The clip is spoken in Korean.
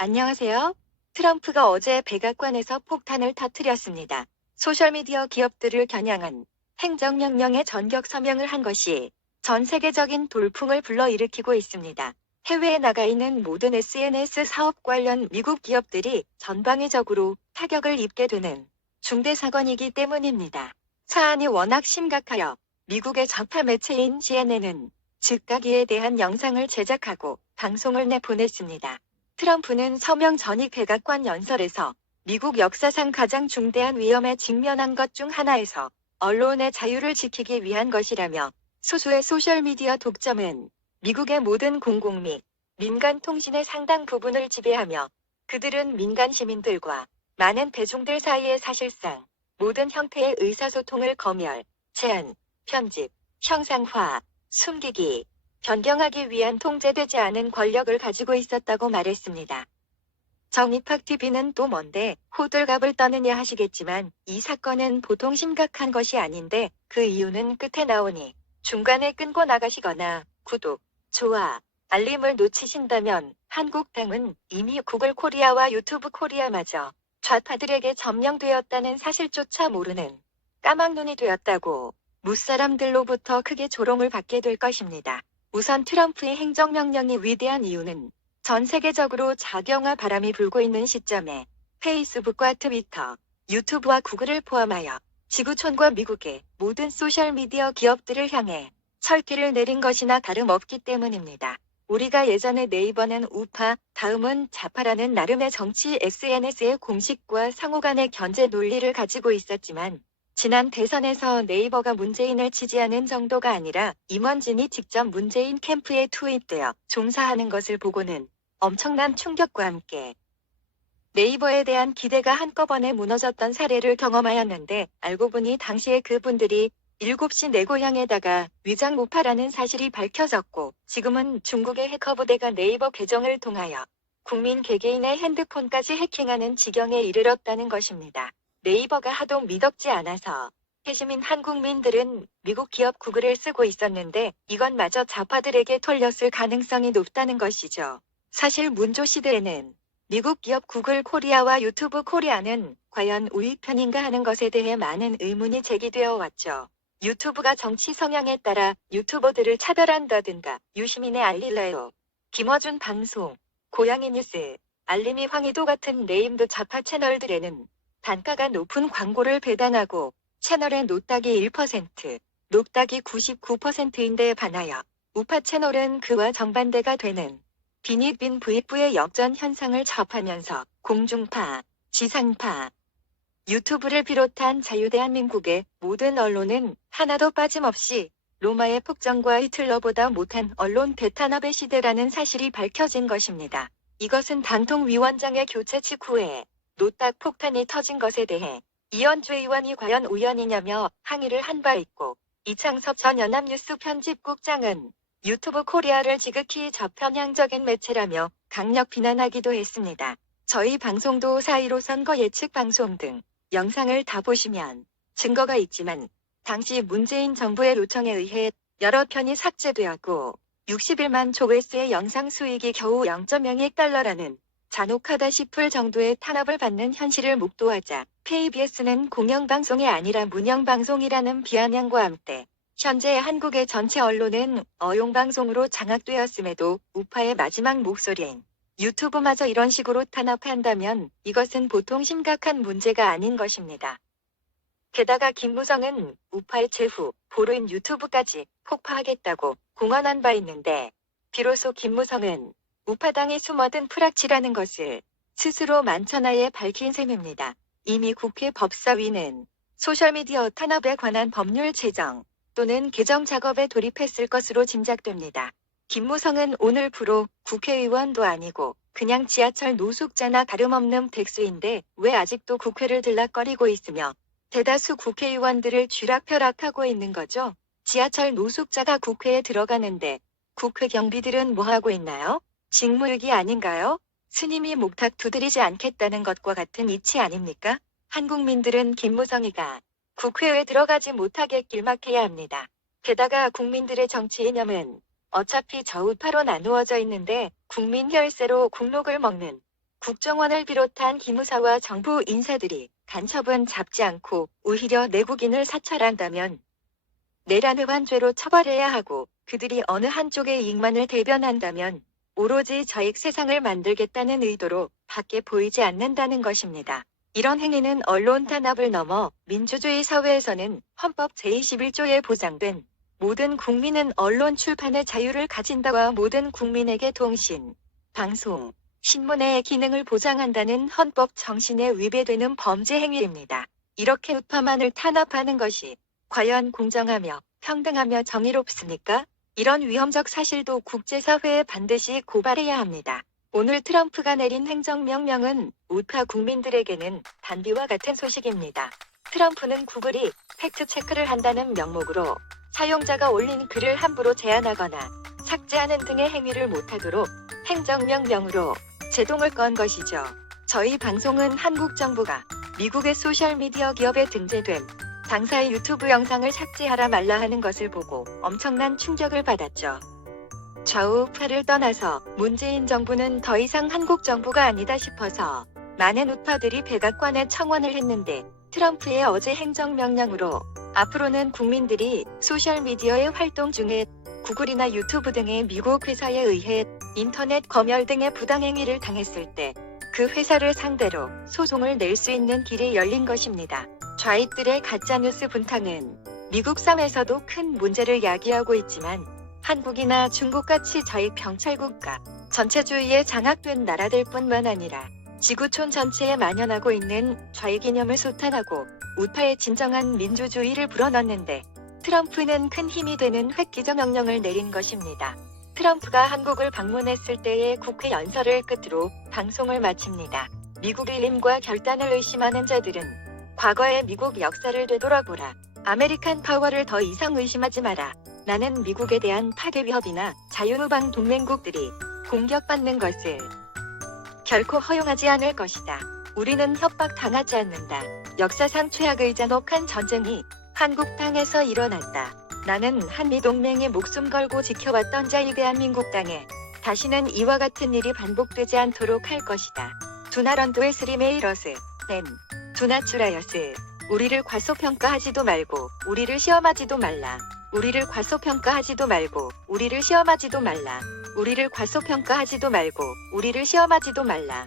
안녕하세요. 트럼프가 어제 백악관에서 폭탄을 터뜨렸습니다. 소셜미디어 기업들을 겨냥한 행정명령에 전격 서명을 한 것이 전 세계적인 돌풍을 불러일으키고 있습니다. 해외에 나가 있는 모든 SNS 사업 관련 미국 기업들이 전방위적으로 타격을 입게 되는 중대 사건이기 때문입니다. 사안이 워낙 심각하여 미국의 적파 매체인 CNN은 즉각 이에 대한 영상을 제작하고 방송을 내보냈습니다. 트럼프는 서명 전이 백악관 연설에서 미국 역사상 가장 중대한 위험에 직면한 것 중 하나에서 언론의 자유를 지키기 위한 것이라며 소수의 소셜미디어 독점은 미국의 모든 공공 및 민간 통신의 상당 부분을 지배하며 그들은 민간 시민들과 많은 대중들 사이에 사실상 모든 형태의 의사소통을 검열, 제한, 편집, 형상화, 숨기기, 변경하기 위한 통제되지 않은 권력을 가지고 있었다고 말했습니다. 정입학TV는 또 뭔데 호들갑을 떠느냐 하시겠지만 이 사건은 보통 심각한 것이 아닌데 그 이유는 끝에 나오니 중간에 끊고 나가시거나 구독, 좋아, 알림을 놓치신다면 한국당은 이미 구글 코리아와 유튜브 코리아마저 좌파들에게 점령되었다는 사실조차 모르는 까막눈이 되었다고 무사람들로부터 크게 조롱을 받게 될 것입니다. 우선 트럼프의 행정명령이 위대한 이유는 전 세계적으로 작용화 바람이 불고 있는 시점에 페이스북과 트위터, 유튜브와 구글을 포함하여 지구촌과 미국의 모든 소셜미디어 기업들을 향해 철퇴를 내린 것이나 다름없기 때문입니다. 우리가 예전에 네이버는 우파, 다음은 좌파라는 나름의 정치 SNS의 공식과 상호 간의 견제 논리를 가지고 있었지만 지난 대선에서 네이버가 문재인을 지지하는 정도가 아니라 임원진이 직접 문재인 캠프에 투입되어 종사하는 것을 보고는 엄청난 충격과 함께 네이버에 대한 기대가 한꺼번에 무너졌던 사례를 경험하였는데 알고 보니 당시에 그분들이 7시 내 고향에다가 위장 우파라는 사실이 밝혀졌고 지금은 중국의 해커 부대가 네이버 계정을 통하여 국민 개개인의 핸드폰까지 해킹하는 지경에 이르렀다는 것입니다. 네이버가 하도 미덥지 않아서 해시민 한국민들은 미국 기업 구글을 쓰고 있었는데 이건 마저 좌파들에게 털렸을 가능성이 높다는 것이죠. 사실 문조 시대에는 미국 기업 구글 코리아와 유튜브 코리아는 과연 우리 편인가 하는 것에 대해 많은 의문이 제기되어 왔죠. 유튜브가 정치 성향에 따라 유튜버들을 차별한다든가 유시민의 알릴레오, 김어준 방송, 고양이 뉴스, 알림이 황희도 같은 네임드 좌파 채널들에는 단가가 높은 광고를 배당하고 채널의 노딱이 1%, 녹딱이 99%인데 반하여 우파 채널은 그와 정반대가 되는 빈익빈 부익부의 역전 현상을 접하면서 공중파, 지상파, 유튜브를 비롯한 자유대한민국의 모든 언론은 하나도 빠짐없이 로마의 폭정과 히틀러보다 못한 언론 대탄압의 시대라는 사실이 밝혀진 것입니다. 이것은 당통위원장의 교체 직후에 노딱 폭탄이 터진 것에 대해 이현주 의원이 과연 우연이냐며 항의를 한 바 있고 이창섭 전 연합뉴스 편집국장은 유튜브 코리아를 지극히 저편향적인 매체라며 강력 비난하기도 했습니다. 저희 방송도 4.15 선거 예측 방송 등 영상을 다 보시면 증거가 있지만 당시 문재인 정부의 요청에 의해 여러 편이 삭제되었고 61만 조회수의 영상 수익이 겨우 0.02 달러라는 잔혹하다 싶을 정도의 탄압을 받는 현실을 목도하자 KBS는 공영방송이 아니라 문영방송이라는 비아냥과 함께 현재 한국의 전체 언론은 어용방송으로 장악되었음에도 우파의 마지막 목소리인 유튜브마저 이런 식으로 탄압한다면 이것은 보통 심각한 문제가 아닌 것입니다. 게다가 김무성은 우파의 제후, 보루인 유튜브까지 폭파하겠다고 공언한 바 있는데 비로소 김무성은 우파당이 숨어든 프락치라는 것을 스스로 만천하에 밝힌 셈입니다. 이미 국회 법사위는 소셜미디어 탄압에 관한 법률 제정 또는 개정 작업에 돌입했을 것으로 짐작됩니다. 김무성은 오늘 프로 국회의원도 아니고 그냥 지하철 노숙자나 다름없는 백수인데 왜 아직도 국회를 들락거리고 있으며 대다수 국회의원들을 쥐락펴락하고 있는 거죠? 지하철 노숙자가 국회에 들어가는데 국회 경비들은 뭐 하고 있나요? 직무유기 아닌가요? 스님이 목탁 두드리지 않겠다는 것과 같은 이치 아닙니까? 한국민들은 김무성이가 국회에 들어가지 못하게 길막해야 합니다. 게다가 국민들의 정치 이념은 어차피 좌우파로 나누어져 있는데 국민 혈세로 국록을 먹는 국정원을 비롯한 기무사와 정부 인사들이 간첩은 잡지 않고 오히려 내국인을 사찰한다면 내란의관죄로 처벌해야 하고, 그들이 어느 한쪽의 이익만을 대변한다면 오로지 저익 세상을 만들겠다는 의도로 밖에 보이지 않는다는 것입니다. 이런 행위는 언론 탄압을 넘어 민주주의 사회에서는 헌법 제21조에 보장된 모든 국민은 언론 출판의 자유를 가진다와 모든 국민에게 통신, 방송, 신문의 기능을 보장한다는 헌법 정신에 위배되는 범죄 행위입니다. 이렇게 우파만을 탄압하는 것이 과연 공정하며 평등하며 정의롭습니까? 이런 위험적 사실도 국제사회에 반드시 고발해야 합니다. 오늘 트럼프가 내린 행정명령은 우파 국민들에게는 단비와 같은 소식입니다. 트럼프는 구글이 팩트체크를 한다는 명목으로 사용자가 올린 글을 함부로 제한하거나 삭제하는 등의 행위를 못하도록 행정명령으로 제동을 건 것이죠. 저희 방송은 한국 정부가 미국의 소셜미디어 기업에 등재된 당사의 유튜브 영상을 삭제하라 말라 하는 것을 보고 엄청난 충격을 받았죠. 좌우파를 떠나서 문재인 정부는 더 이상 한국 정부가 아니다 싶어서 많은 우파들이 백악관에 청원을 했는데, 트럼프의 어제 행정명령으로 앞으로는 국민들이 소셜미디어의 활동 중에 구글이나 유튜브 등의 미국 회사에 의해 인터넷 검열 등의 부당행위를 당했을 때 그 회사를 상대로 소송을 낼 수 있는 길이 열린 것입니다. 좌익들의 가짜뉴스 분탕은 미국 사회에서도 큰 문제를 야기하고 있지만, 한국이나 중국같이 저희 병찰국가 전체주의에 장악된 나라들 뿐만 아니라 지구촌 전체에 만연하고 있는 좌익 이념을 소탕하고 우파의 진정한 민주주의를 불어넣는데 트럼프는 큰 힘이 되는 획기적 명령을 내린 것입니다. 트럼프가 한국을 방문했을 때의 국회 연설을 끝으로 방송을 마칩니다. 미국 일림과 결단을 의심하는 자들은 과거의 미국 역사를 되돌아보라. 아메리칸 파워를 더 이상 의심하지 마라. 나는 미국에 대한 파괴 위협이나 자유무방 동맹국들이 공격받는 것을 결코 허용하지 않을 것이다. 우리는 협박당하지 않는다. 역사상 최악의 잔혹한 전쟁이 한국 땅에서 일어났다. 나는 한미동맹에 목숨 걸고 지켜왔던 자이 대한민국 땅에 다시는 이와 같은 일이 반복되지 않도록 할 것이다. 두나런도의 스리메이러스, 넨, 두나추라여스. 우리를 과소평가하지도 말고 우리를 시험하지도 말라. 우리를 과소평가하지도 말고 우리를 시험하지도 말라. 우리를 과소평가하지도 말고 우리를 시험하지도 말라.